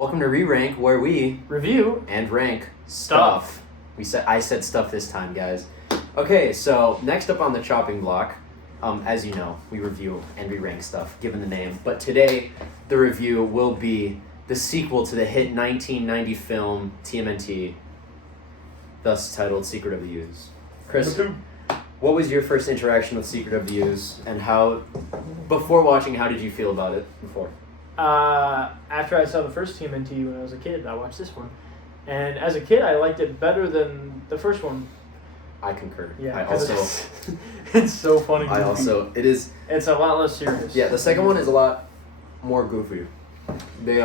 Welcome to Re-Rank, where we review and rank stuff. I said stuff this time, guys. Okay, so next up on the chopping block, as you know, we review and re-rank stuff, given the name. But today, the review will be the sequel to the hit 1990 film TMNT, thus titled Secret of the Ooze. Chris, what was your first interaction with Secret of the Ooze, and before watching, how did you feel about it before? After I saw the first TMNT when I was a kid, I watched this one. And as a kid, I liked it better than the first one. I concur. Yeah, it's so funny. It's a lot less serious. Yeah, the second one is a lot more goofy. They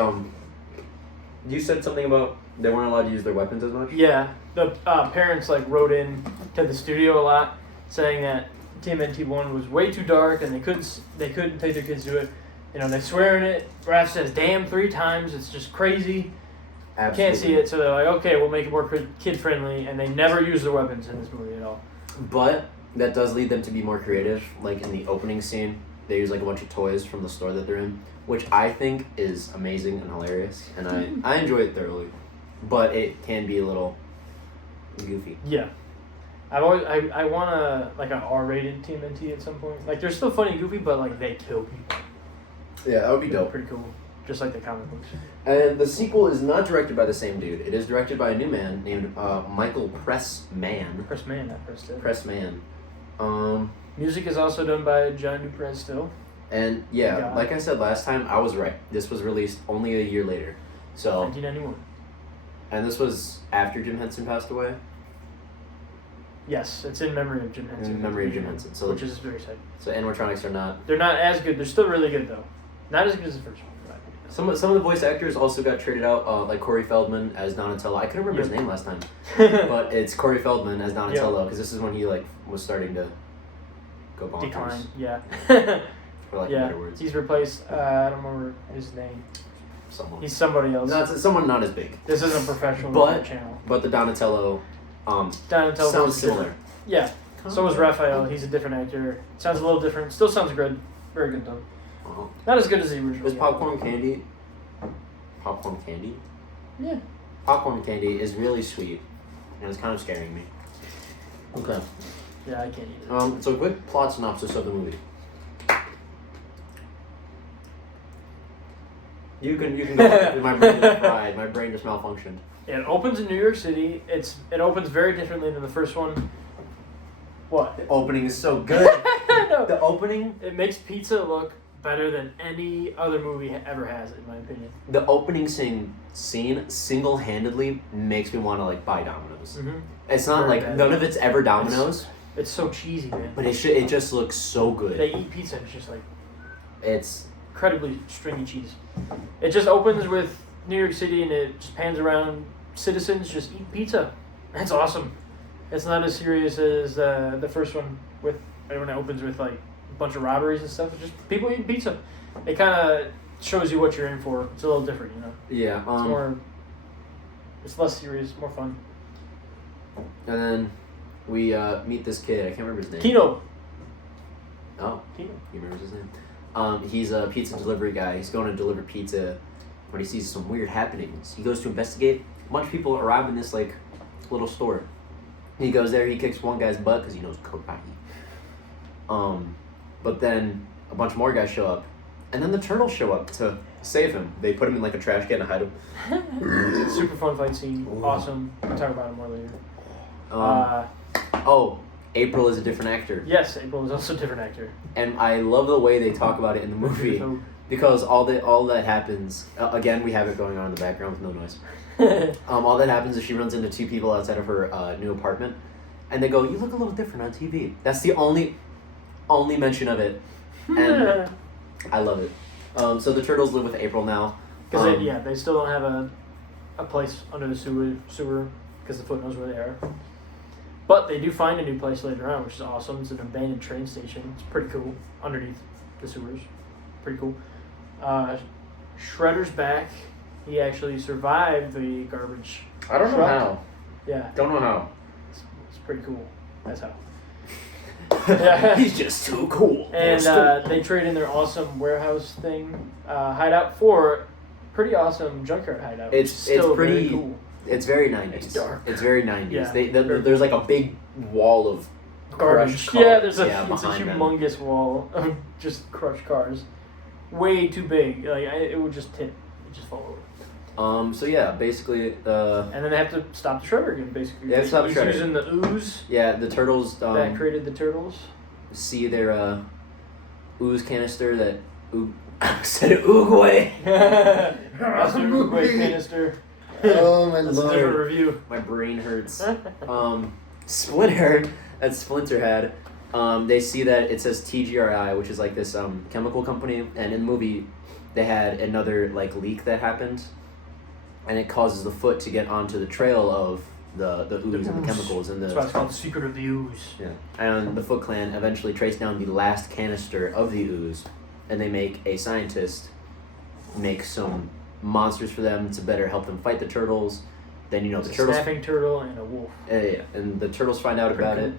you said something about they weren't allowed to use their weapons as much? Yeah, the parents wrote in to the studio a lot saying that TMNT 1 was way too dark and they couldn't take their kids to it. You know, they swear in it. Raph says "damn" 3 times. It's just crazy. Absolutely. Can't see it, so they're like, okay, we'll make it more kid-friendly, and they never use their weapons in this movie at all. But that does lead them to be more creative. Like in the opening scene, they use a bunch of toys from the store that they're in, which I think is amazing and hilarious, and I enjoy it thoroughly. But it can be a little goofy. Yeah. I want an R-rated TMNT at some point. They're still funny and goofy, but they kill people. Yeah, that would be dope. Pretty cool. Just like the comic books. And the sequel is not directed by the same dude. It is directed by a new man named Michael Pressman. Pressman, not Preston. Pressman. Music is also done by John Duprez still. And yeah, like I said last time, I was right. This was released only a year later. So 1991. And this was after Jim Henson passed away? Yes, it's in memory of Jim Henson. In memory of Jim Henson. So which is very sad. So animatronics are not... They're not as good. They're still really good, though. Not as good as the first one. Some of the voice actors also got traded out, like Corey Feldman as Donatello. I couldn't remember his name last time, but it's Corey Feldman as Donatello because this is when he was starting to go bonkers. Decline, yeah. For better words. He's replaced. I don't remember his name. Someone. He's somebody else. No, it's someone not as big. This isn't a professional channel. But the Donatello, sounds similar. Yeah. So was Raphael. He's a different actor. Sounds a little different. Still sounds good. Very good though. Uh-huh. Not as good as the original. Is popcorn candy? Popcorn candy? Yeah. Popcorn candy is really sweet, and it's kind of scaring me. Okay. Yeah, I can't eat it. So quick plot synopsis of the movie. You can go. My brain is fried. My brain just malfunctioned. Yeah, it opens in New York City. It opens very differently than the first one. What? The opening is so good. No. The opening. It makes pizza look better than any other movie ever has, in my opinion. The opening scene single-handedly makes me want to buy Domino's. Mm-hmm. It's not none of it's ever Domino's. It's so cheesy, man. But it just looks so good. They eat pizza. It's just it's incredibly stringy cheese. It just opens with New York City and it just pans around citizens just eating pizza. That's awesome. It's not as serious as the first one when it opens with a bunch of robberies and stuff. It's just people eating pizza. It kind of shows you what you're in for. It's a little different, Yeah. It's less serious, more fun. And then we meet this kid. I can't remember his name. Kino. Oh. Kino. He remembers his name. He's a pizza delivery guy. He's going to deliver pizza when he sees some weird happenings. He goes to investigate. A bunch of people arrive in this little store. He goes there. He kicks one guy's butt because he knows karate. But then a bunch more guys show up, and then the turtles show up to save him. They put him in a trash can to hide him. Super fun fight scene. Ooh. Awesome. We'll talk about it more later. April is a different actor. Yes, April is also a different actor. And I love the way they talk about it in the movie because all that happens. Again, we have it going on in the background with no noise. All that happens is she runs into 2 people outside of her new apartment, and they go, "You look a little different on TV." That's the only mention of it, and I love it. So the turtles live with April now. Because they still don't have a place under the sewer because the Foot knows where they are. But they do find a new place later on, which is awesome. It's an abandoned train station. It's pretty cool underneath the sewers. Pretty cool. Shredder's back. He actually survived the garbage. I don't know how. Yeah. Don't know how. It's pretty cool. That's how. He's just too cool. And they trade in their awesome warehouse thing hideout for pretty awesome junkyard hideout. It's still pretty very cool. It's very 90s. It's dark. It's very 90s. Yeah. There's like a big wall of Garbage. crushed cars. Yeah, it's a behind them. humongous wall of just crushed cars. Way too big. Like it would just tip. It just fall over. So yeah, basically. And then they have to stop the shredder again. Basically, They have to stop the He's shredder. using the ooze Yeah, the turtles. that created the turtles. See their ooze canister that said it Oogway. Master Oogway canister. Oh my That's a different review. My brain hurts. Splinter, that Splinter had. They see that it says TGRI, which is like this chemical company, and in the movie, they had another like leak that happened, and it causes the foot to get onto the trail of the ooze and the chemicals and the. That's why it's called the Secret of the Ooze. Yeah, and the Foot Clan eventually trace down the last canister of the ooze, and they make a scientist make some monsters for them to better help them fight the turtles. Then the It's a turtles. snapping turtle and a wolf. Yeah, and the turtles find out about it.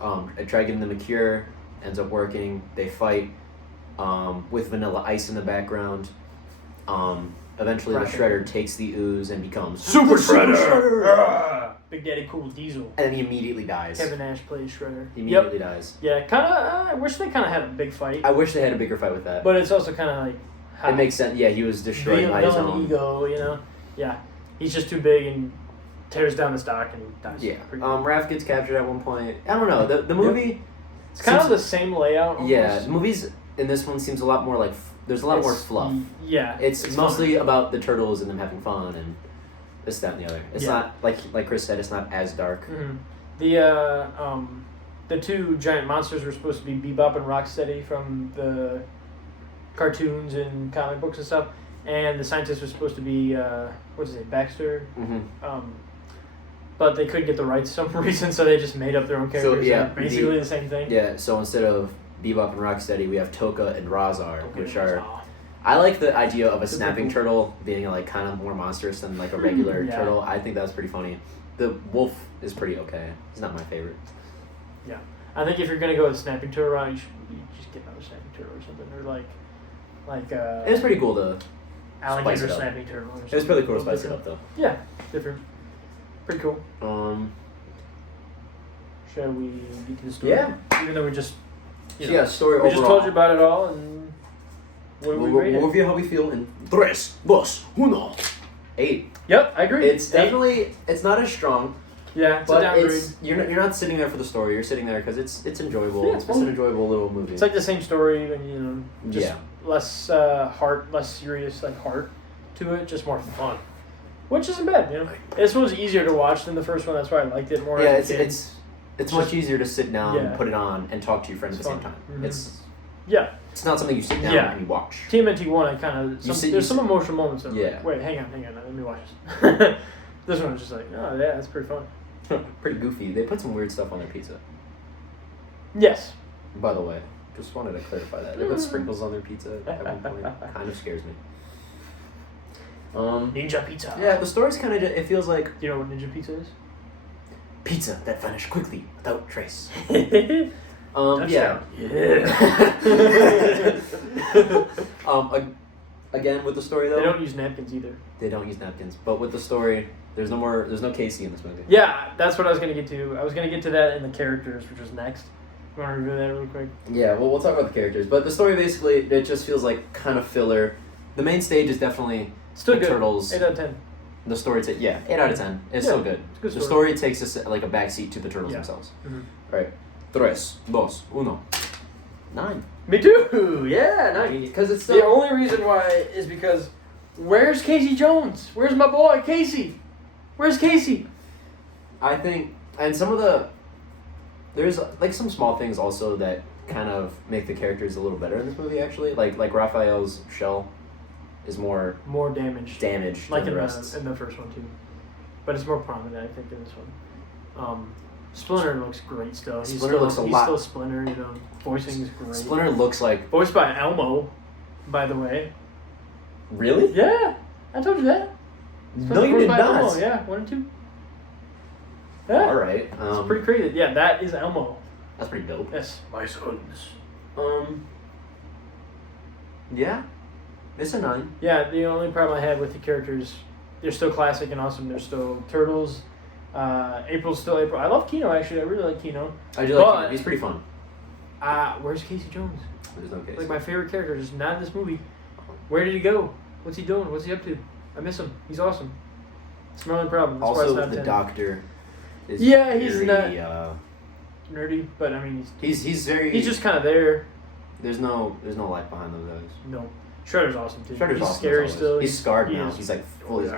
I try giving them a cure, ends up working. They fight with Vanilla Ice in the background. Eventually, the Shredder takes the ooze and becomes Super Shredder! Big Daddy Cool Diesel. And he immediately dies. Kevin Nash plays Shredder. He immediately dies. Yeah, kind of. I wish they kind of had a big fight. I wish they had a bigger fight with that. But it's also kind of like. It makes sense. Yeah, he was destroyed by his own ego. Yeah, he's just too big and tears down the stock and he dies. Yeah. Pretty Raph gets captured at one point. I don't know. The movie. It's kind of the same layout. Almost. Yeah, the movies in this one seems a lot more like there's a lot more fluff. Yeah. It's mostly about the turtles and them having fun and this, that, and the other. It's not like Chris said. It's not as dark. Mm-hmm. The two giant monsters were supposed to be Bebop and Rocksteady from the cartoons and comic books and stuff, and the scientist was supposed to be what's his name, Baxter. Mm-hmm. But they couldn't get the rights for some reason, so they just made up their own characters. So, yeah, basically the same thing. Yeah. So instead of Bebop and Rocksteady, we have Toka and Razar, which are. I like the idea of a snapping turtle being like kind of more monstrous than like a regular turtle. I think that's pretty funny. The wolf is pretty okay. He's not my favorite. Yeah, I think if you're gonna go with snapping turtle route, you just get another snapping turtle or something, or like It was pretty cool to alligator snapping turtle. Or something. It was really cool to spice it up though. Yeah, different. Pretty cool. Shall we get to the story? Yeah. Even though we just story we overall. just told you about it all, and what do we rate it? We'll review how we feel in 3, 2, 1. 8. Yep, I agree. It's definitely it's not as strong. Yeah, it's a but downgrade. you're not sitting there for the story. You're sitting there because it's enjoyable. Yeah, it's an enjoyable little movie. It's like the same story, and just less heart, less serious heart to it, just more fun, which isn't bad. This one's easier to watch than the first one. That's why I liked it more. Yeah, as a kid. it's much easier to sit down, put it on, and talk to your friends at the same time. Mm-hmm. It's not something you sit down and you watch. TMNT 1, I kind of there's some emotional moments. Wait, hang on, let me watch this. This one was just like, oh yeah, that's pretty fun. Pretty goofy. They put some weird stuff on their pizza. Yes. By the way, just wanted to clarify that. They put sprinkles on their pizza at one point. Kind of scares me. Ninja pizza. Yeah, the story's kind of. It feels like. Do you know what ninja pizza is? Pizza that vanished quickly without trace. Yeah. Again with the story though. They don't use napkins either. They don't use napkins, but with the story, there's no Casey in this movie. Yeah, that's what I was gonna get to. I was gonna get to that in the characters, which was next. You want to review that real quick? Yeah, well, we'll talk about the characters, but the story basically it just feels like kind of filler. The main stage is definitely still the good. Turtles. 8 out of 10. The story, 8 out of 10. It's still good. It's a good the story takes a backseat to the Turtles themselves. Mm-hmm. All right, 3, 2, 1. 9. Me too. Yeah, 9. Because it's the only reason why is because where's Casey Jones? Where's my boy Casey? Where's Casey? I think, and there's like some small things also that kind of make the characters a little better in this movie. Actually, like Raphael's shell is more damaged like in the rest. In the first one too, but it's more prominent I think in this one. Splinter looks great still. He's still Splinter. Voicing is great. Splinter looks like voiced by Elmo, by the way. Really? Yeah, I told you that. No, you did not. Elmo. Yeah, 1 and 2. Yeah. All right. It's pretty crazy. Yeah, that is Elmo. That's pretty dope. Yes, my sons. Yeah. It's a 9. Yeah, the only problem I had with the characters, they're still classic and awesome. They're still Turtles. April's still April. I love Kino, actually. I really like Kino. I do like Kino. He's pretty fun. Where's Casey Jones? There's no case. Like, my favorite character, just not in this movie. Where did he go? What's he doing? What's he up to? I miss him. He's awesome. It's my only problem. That's why Also, it's not the 10. Doctor is he's very, not nerdy, but I mean, he's very... he's just kind of there. There's no life behind those eyes. No. Shredder's awesome, too. Shredder's he's awesome. scary still. He's scarred he now. is. He's like fully...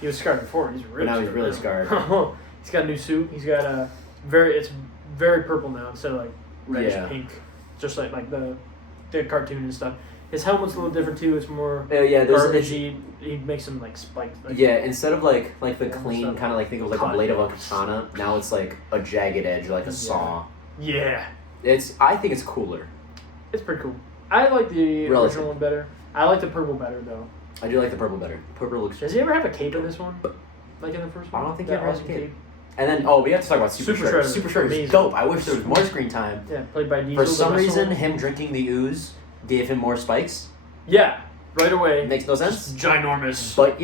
He was scarred before. He's really But now he's scarred really now. scarred. He's got a new suit. He's got a it's very purple now instead of like reddish pink, just like the cartoon and stuff. His helmet's a little different too. It's more garbagey. He makes them like spiked. Like, instead of like the clean kind of like think of like a blade of a katana. Now it's like a jagged edge, like a saw. Yeah. I think it's cooler. It's pretty cool. I like the Relative. original one better. I like the purple better though. I do like the purple better. Purple looks. Does he ever have a cape in this one? Like in the first one? I don't think he That ever has a awesome cape. And then, we have to talk about Super Shredder. Super Shredder is Amazing. dope. I wish there was more screen time. Yeah, played by Diesel. For some the reason, muscle. him drinking the ooze gave him more spikes. Yeah, right away. It makes no sense. Ginormous. But,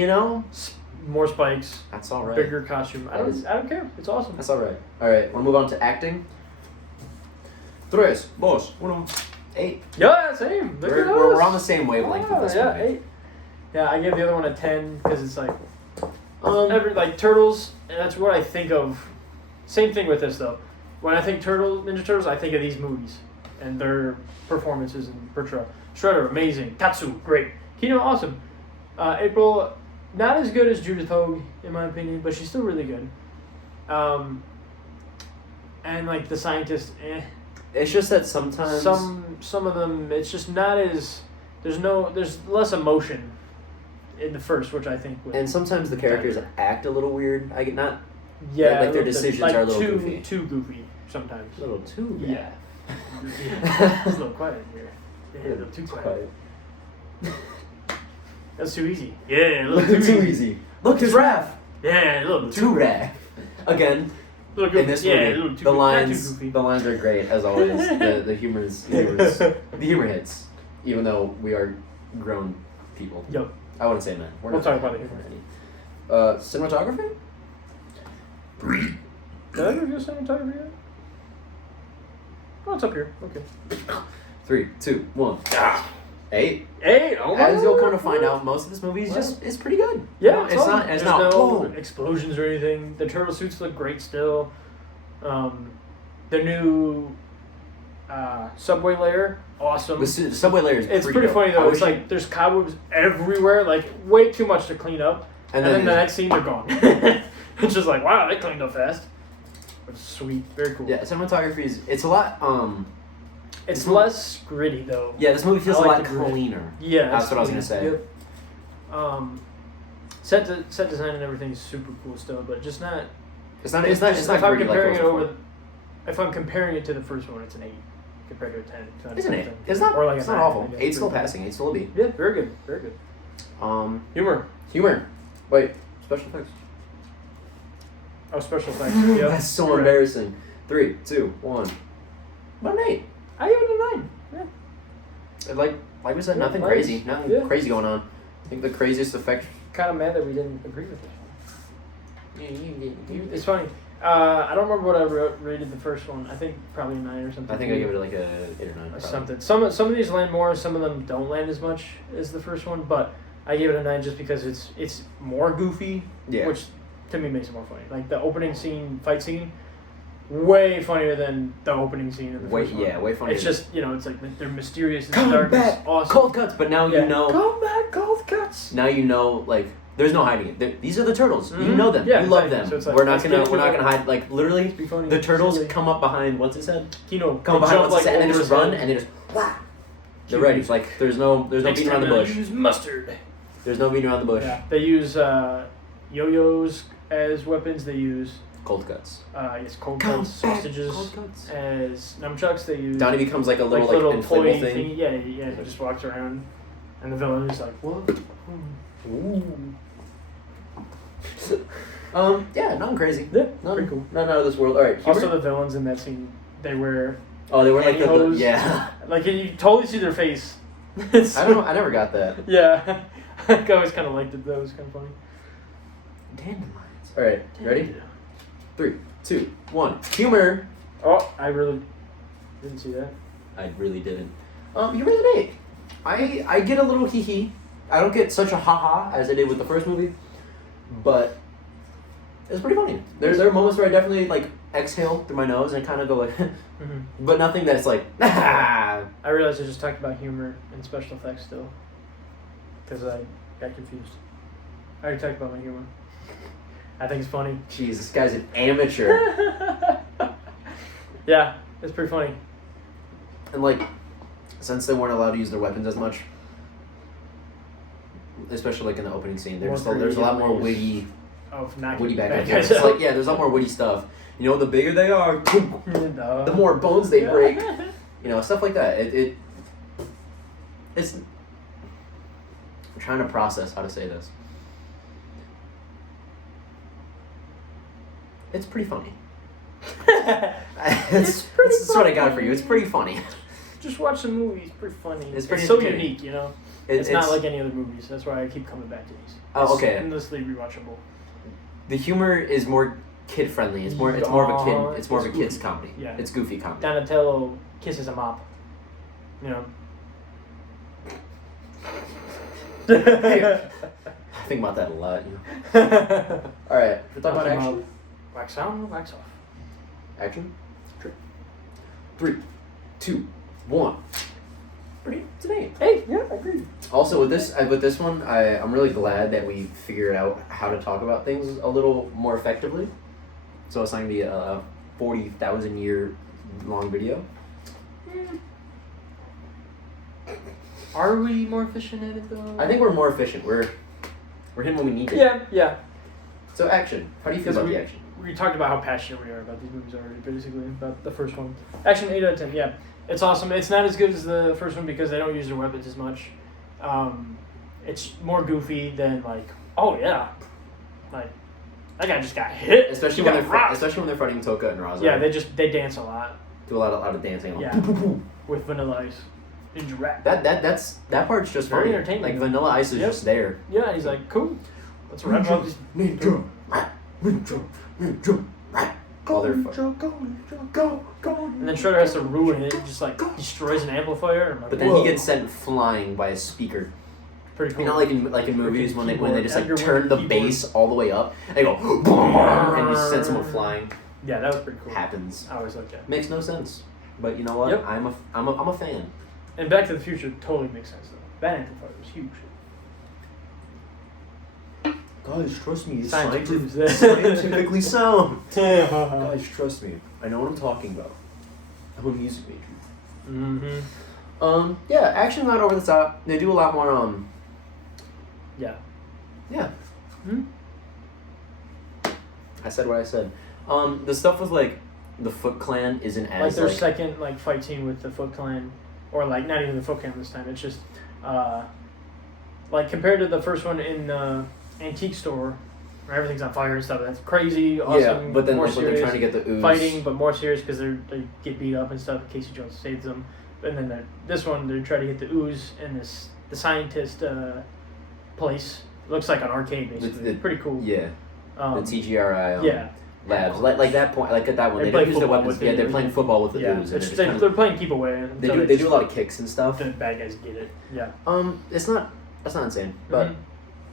More spikes. that's all right. Bigger costume. I don't care. It's awesome. That's all right. All right, we'll move on to acting. 3, 2, 1, 8. Yeah, same. Look at us. We're on the same wavelength with this yeah, one. 8. Yeah, I gave the other one a 10 because it's like Turtles. And that's what I think of. Same thing with this though. When I think Ninja Turtles, I think of these movies and their performances and portrayal. Shredder, amazing. Tatsu, great. Kino, awesome. April, not as good as Judith Hogue in my opinion, but she's still really good. And like the scientist, It's just that sometimes... Some of them, it's just not as... There's less emotion in the first, which I think would... And sometimes the characters act a little weird. Yeah, like their decisions are a little goofy. Too goofy sometimes. A little too... Yeah. It's a little quiet in here. Yeah, a little too quiet. That's too easy. Yeah, a little too easy. Look, there's Raph. Yeah, a little Too Raph. Again, goofy. in this movie, a little too the not too lines goofy. the lines are great as always. the humor hits, even though we are grown people. Yep. I wouldn't say men. We'll talk about it here. Cinematography? Did I review cinematography yet? Oh, it's up here. Okay. 3, 2, 1. 8. 8. Oh my As you'll God. come to find out, most of this movie is pretty good. Yeah, it's not. It's There's not. no Boom. explosions or anything. The turtle suits look great still. The new subway layer, awesome. The subway layer is. It's pretty dope. funny I though. wish It's like there's cobwebs everywhere, like way too much to clean up, and then the next scene they're gone. It's just like wow, they cleaned up fast. It's sweet, very cool. Yeah, cinematography is. It's a lot. It's less gritty though. Yeah, this movie feels I a like lot the grit. cleaner. Yeah, That's what I was gonna say. Yep. Set design and everything is super cool still, but just not. It's not. It's not. It's not If I'm gritty comparing like it it was over, if I'm comparing it to the first one, it's an 8 compared to a 10. It's an 8. It's not. Or like It's a not 9, awful. I guess. 8's still passing. 8's still a B. Yeah, very good, very good. Humor. Wait, special effects. Oh, special effects. Yeah, That's so embarrassing. 3, 2, 1. What an 8. I give it a 9. Yeah. Like we said, Yeah, nothing nice. crazy. Nothing Yeah. crazy going on. I think the craziest effect. Kind of mad that we didn't agree with this one. It's funny. I don't remember what I rated the first one. I think probably a 9 or something. I think I give it like a 8 or 9. Or Probably. something. Some of these land more. Some of them don't land as much as the first one. But I gave it a 9 just because it's more goofy. Yeah. Which to me makes it more funny. Like the opening scene, fight scene, way funnier than the opening scene of the first one. Yeah, way funnier. It's just it's like they're mysterious. It's Come dark. back, It's awesome. cold cuts. But now you know. Come back, cold cuts. Now you know, like there's no hiding it. These are the turtles. You Mhm. know them. Yeah, you love exactly. them. So it's like, we're not let's gonna get into it. hide. Like literally, Be funny. the turtles Silly. come up behind what's it said? Kino, Come they behind jump, what's it said, and they over just his run head. and they just. Wah! They're ready. It's like there's no Next beating around the time bush. they'll use mustard. There's no beating around the bush. Yeah. They use yo-yos as weapons. They use Cold cuts. cold cuts, sausages Cold cuts. as nunchucks. They use Donnie becomes like a little little toy inflatable thing. thingy. Yeah. He just walks around, and the villain is like, what? Ooh. Yeah, nothing crazy. Yeah, None, pretty cool. None out of this world. All right. Humor? Also, the villains in that scene, they wear they were like pantyhose. yeah. Like you totally see their face, I never got that. Yeah. I always kind of liked it though. It was kind of funny. Dandelions. All right, ready? 3, 2, 1. Humor. Oh, I really didn't see that. I really didn't. Humor of the day. I get a little hee hee. I don't get such a ha ha as I did with the first movie, but it's pretty funny. There are moments where I definitely like exhale through my nose and kind of go like, but nothing that's like. I realized I just talked about humor and special effects still, because I got confused. I already talked about my humor. I think it's funny. Jeez, this guy's an amateur. Yeah, it's pretty funny. And like, since they weren't allowed to use their weapons as much, especially like in the opening scene, there's a lot more witty bad guys. It's like, yeah, there's a lot more witty stuff. You know, the bigger they are, the more bones they break. You know, stuff like that. It's. I'm trying to process how to say this. It's pretty funny. That's what I got for you. It's pretty funny. Just watch the movie. It's pretty funny. It's so unique, you know. It's not like any other movies. That's why I keep coming back to these. Oh, okay. It's endlessly rewatchable. The humor is more kid friendly. It's more of a kid's comedy. Yeah. It's goofy comedy. Donatello kisses a mop. You know. I think about that a lot. You know. All right. We're talking about action. Wax on, wax off. Action. 3, 2, 1. Pretty today. Hey, yeah, I agree. Also, with this one, I'm really glad that we figured out how to talk about things a little more effectively. So it's not gonna be a 40,000 year long video. Are we more efficient at it though? I think we're more efficient. We're hitting what we need to. Yeah. So action. How do you feel about the action? We talked about how passionate we are about these movies already, basically, about the first one. Action, 8 out of 10, yeah. It's awesome. It's not as good as the first one because they don't use their weapons as much. It's more goofy than, like, oh, yeah. Like, that guy just got hit. Especially when they're fighting Toka and Raza. Yeah, they dance a lot. Do a lot of dancing. Yeah. With Vanilla Ice. Interact. That part's just very funny. entertaining. Like, Vanilla Ice is just there. Yeah, he's like, cool. Let's rap about this. While they're and then Shredder has to ruin it, just like destroys an amplifier. Like, but then he gets sent flying by a speaker. Pretty cool. You know, like in movies when they just like turn the bass all the way up and they go and just send someone flying. Yeah, that was pretty cool. Happens. I always like that. Makes no sense, but you know what? Yep. I'm a fan. And Back to the Future totally makes sense though. That amplifier was huge. Guys, trust me. It's Scientifically scientifically sound. Guys, trust me. I know what I'm talking about. I'm a music major. Yeah, action's not over the top. They do a lot more. Yeah. Yeah. I said what I said. The stuff with like the Foot Clan isn't as like their second like fight scene with the Foot Clan, or like not even the Foot Clan this time. It's just like compared to the first one in the antique store, where everything's on fire and stuff. That's crazy, awesome. Yeah, but then more like when they're trying to get the ooze fighting, but more serious because they get beat up and stuff. Casey Jones saves them, and then this one they're trying to get the ooze in the scientist place. It looks like an arcade basically. Pretty cool. Yeah. The TGRI. Yeah. Labs like that point, like at that one, they don't use their weapons. Yeah, they're playing football with the ooze. And they're playing keep away. They do a lot of kicks and stuff. The bad guys get it. Yeah. That's not insane, but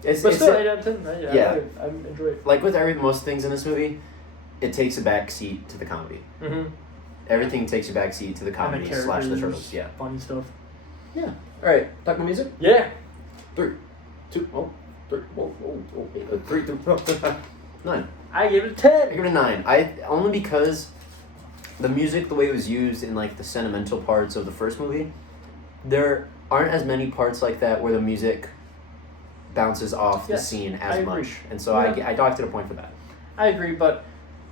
it's still 8 out of 10. Yeah, I enjoy it. Like with most things in this movie, it takes a back seat to the comedy. Everything takes a back seat to the comedy / the turtles. Yeah. Funny stuff. Yeah. All right. Talk about music. Yeah. 3, 2, 3, 9. I give it a 10. I give it a 9. Only because the music, the way it was used in like the sentimental parts of the first movie, there aren't as many parts like that where the music bounces off the scene as much, and so I docked it a point for that. I agree, but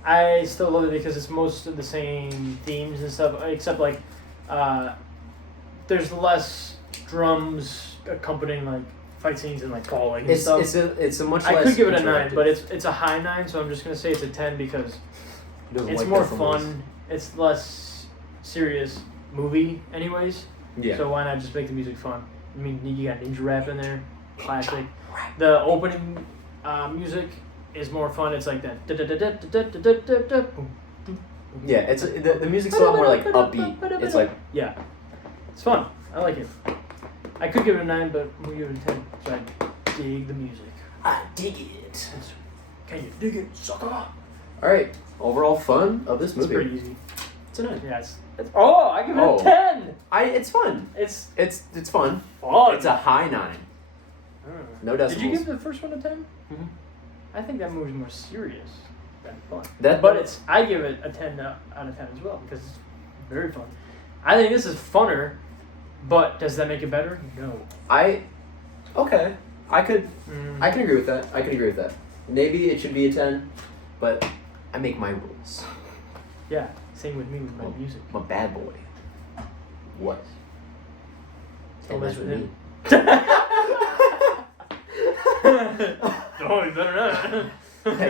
I still love it because it's most of the same themes and stuff, except like there's less drums accompanying like fight scenes and like falling and stuff. It's a much less. I could give it a 9, but it's a high 9, so I'm just gonna say it's a 10 because it's more fun. It's less serious movie, anyways. Yeah. So why not just make the music fun? I mean, you got ninja rap in there, classic. The opening music is more fun. It's like that. Yeah, it's the music's a lot more like upbeat. It's like yeah, it's fun. I like it. I could give it a 9, but I'm gonna give it a 10. So I dig the music. I dig it. Can you dig it, sucker? All right, overall fun of this It's movie. pretty easy. It's a 9. Yeah, it's I give it a 10. It's fun. It's fun. fun. It's a high 9. No decimals. Did you give the first one a 10? Mhm. I think that movie's more serious than fun. But I give it a 10 out of 10 as well because it's very fun. I think this is funner, but does that make it better? No. Okay. I can agree with that. Maybe it should be a 10, but I make my rules. Yeah, same with me with my music. I'm a bad boy. What? Don't mess with him. Oh, you better not.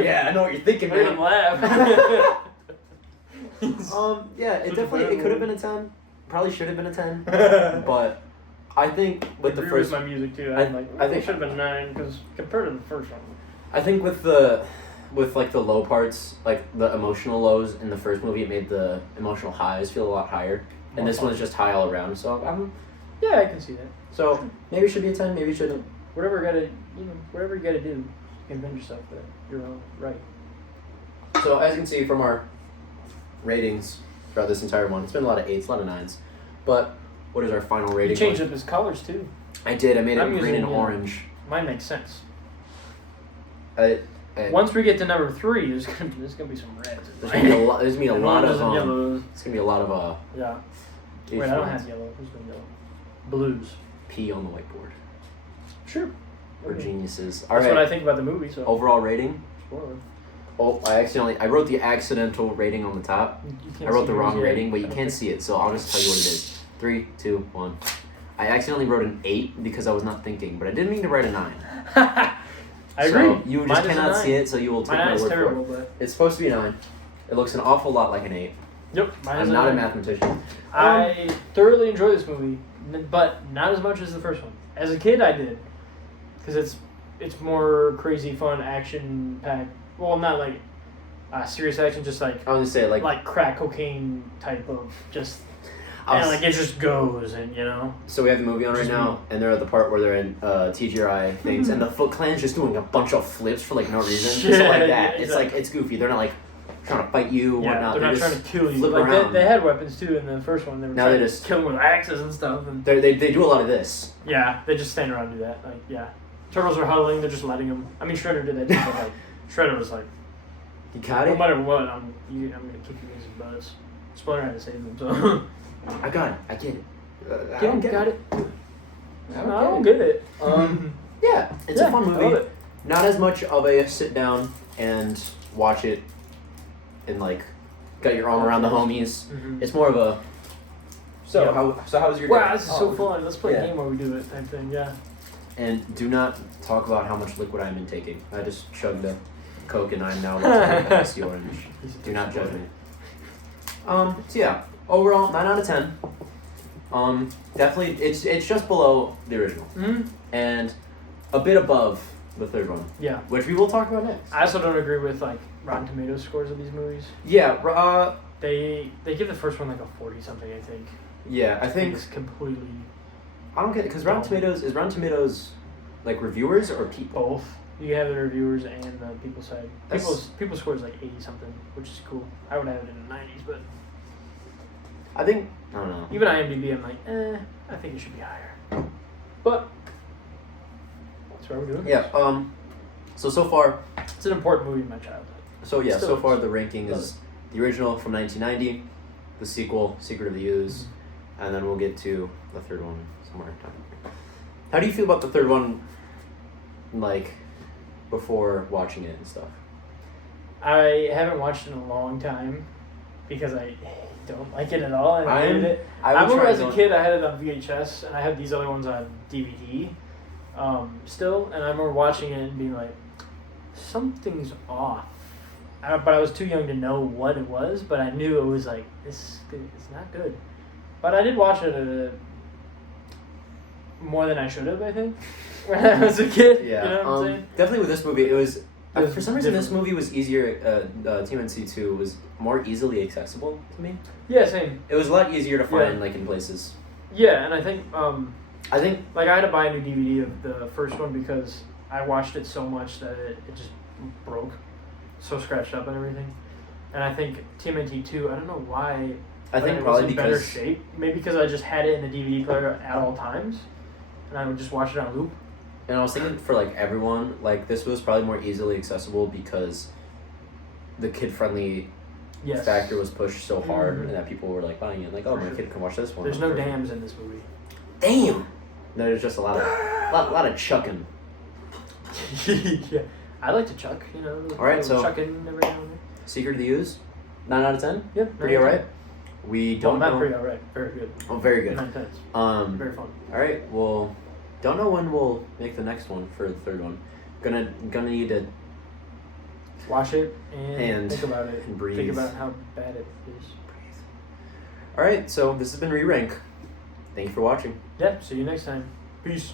Yeah, I know what you're thinking, Made him man. laugh. Yeah, it Such a bad could have boy. been a 10. Probably should have been a 10. But I think with the Agree first, with my music too. I think think- it should have been a 9 because compared to the first one. I think with like the low parts, like the emotional lows in the first movie, it made the emotional highs feel a lot higher. And More this fun. one's just high all around. So Yeah, I can see that. so maybe it should be a 10. Maybe it shouldn't. Whatever you gotta do, convince yourself that you're all right. So as you can see from our ratings throughout this entire one, it's been a lot of 8s, a lot of 9s. But what is our final You rating? changed up his colors too. I did. I made it I'm green using, and orange. Mine makes sense. I- Once we get to number 3, there's gonna be some reds. There's gonna be a lot. There's gonna be a And lot oranges of and yellows. It's gonna be a lot of Yeah. each Wait, I don't one. have yellow. Who's got yellow? Blues. P on the whiteboard. Sure. We're Okay. geniuses. That's All right. what I think about the movie. So. Overall rating. Spoiler. Oh, I wrote the accidental rating on the top. You can't I wrote see the yours wrong yet. rating, but you Okay. can't see it, so I'll just tell you what it is. 3, 2, 1. I accidentally wrote an 8 because I was not thinking, but I didn't mean to write a 9. I agree. So you Mine just is a cannot 9. see it, so you will take My my 9 is word for terrible, it. but It's supposed to be a 9. It looks an awful lot like an 8. yep. Mine is I'm not a 9. mathematician. I thoroughly enjoy this movie, but not as much as the first one. As a kid, I did, because it's more crazy, fun, action packed. Well, not like serious action, just like I was gonna say like crack cocaine type of just. I And was- like it just goes, and So we have the movie on right Just now, and they're at the part where they're in TGI things, and the Foot Clan's just doing a bunch of flips for like no reason, just Yeah, like that. yeah, It's exactly. like it's goofy. They're not like trying to fight you or yeah, whatnot. they're not just trying to kill you. flip Like around. they had weapons too in the first one. They were Now trying they to just- kill them with axes and stuff, and they do a lot of this. yeah, they just stand around and do that. Like yeah, turtles are huddling. They're just letting them. I mean, Shredder did that too, but like Shredder was like, You got no it. matter what, I'm gonna kick you guys' butts. Splinter had to save them, so. I got it. I get it. I Get don't him, get got it. it. I No, I don't get it. Yeah, it's Yeah, a fun I love movie. it. Not as much of a sit down and watch it and like got your arm around the homies. Mhm. It's more of a. So Yeah. how was your Wow, day? this is so fun. Let's play Yeah. a game while we do it, type thing. Yeah. And do not talk about how much liquid I'm intaking. I just chugged a Coke and I'm now about to take icy orange. Do not judge me. So yeah, overall 9 out of 10. Definitely it's just below the original Hmm. and a bit above the third one, Yeah. which we will talk about next. I also don't agree with like Rotten Tomatoes scores of these movies. Yeah, They give the first one like a 40 something, I think. yeah, I think it's completely I don't get it because Rotten Tomatoes is Rotten Tomatoes like reviewers or people. both. You have the reviewers and the people side. That's- People scores like 80 something, which is cool. I would have it in the 90s, but I think I don't know. even IMDb, I'm like, I think it should be higher. But that's why we're doing. Yeah. this. So far, It's an important movie in my childhood. so Still far is. the ranking Love is the original from 1990, the sequel Secret of the Ooze, and then we'll get to the third one somewhere in time. How do you feel about the third one? Like before watching it and stuff. I haven't watched it in a long time because I don't like it at all. And I hated it. I remember as a kid I had it on VHS and I had these other ones on DVD still, and I remember watching it and being like, something's off. But I was too young to know what it was, but I knew it was like, it's not good. But I did watch it more than I should have, I think, when I was a kid. Yeah. You know what I'm saying? Definitely with this movie, it was. It was For some reason, this different. movie was easier. TMNT 2 was more easily accessible to me. Yeah, same. It was a lot easier to find, Yeah. like in places. Yeah, and I think I think like I had to buy a new DVD of the first one because I watched it so much that it just broke, so scratched up and everything. And I think TMNT 2, I don't know why. I but think it probably was in better because shape. Maybe because I just had it in the DVD player at all times, and I would just watch it on loop. and I was thinking for like everyone, like this was probably more easily accessible because the kid friendly Yes. factor was pushed so hard Mhm. and that people were like buying it. Like, oh, For my sure. kid can watch this one. There's no dams in this movie. Damn. No, there's just a lot of chucking. Yeah, I like to chuck. You know. All right, so- chucking every now and then. Secret of the Ooze, 9 out of 10. Yeah, Pretty alright. We don't not know. pretty alright. Very good. Oh, very good. 9 tenths. All Very fun. right. Well, don't know when we'll make the next one for the third one. Gonna need to Watch it and And- think about it. and breathe. Think about how bad it is. breathe. All right. So this has been Re-Rank. Thank you for watching. Yeah. See you next time. Peace.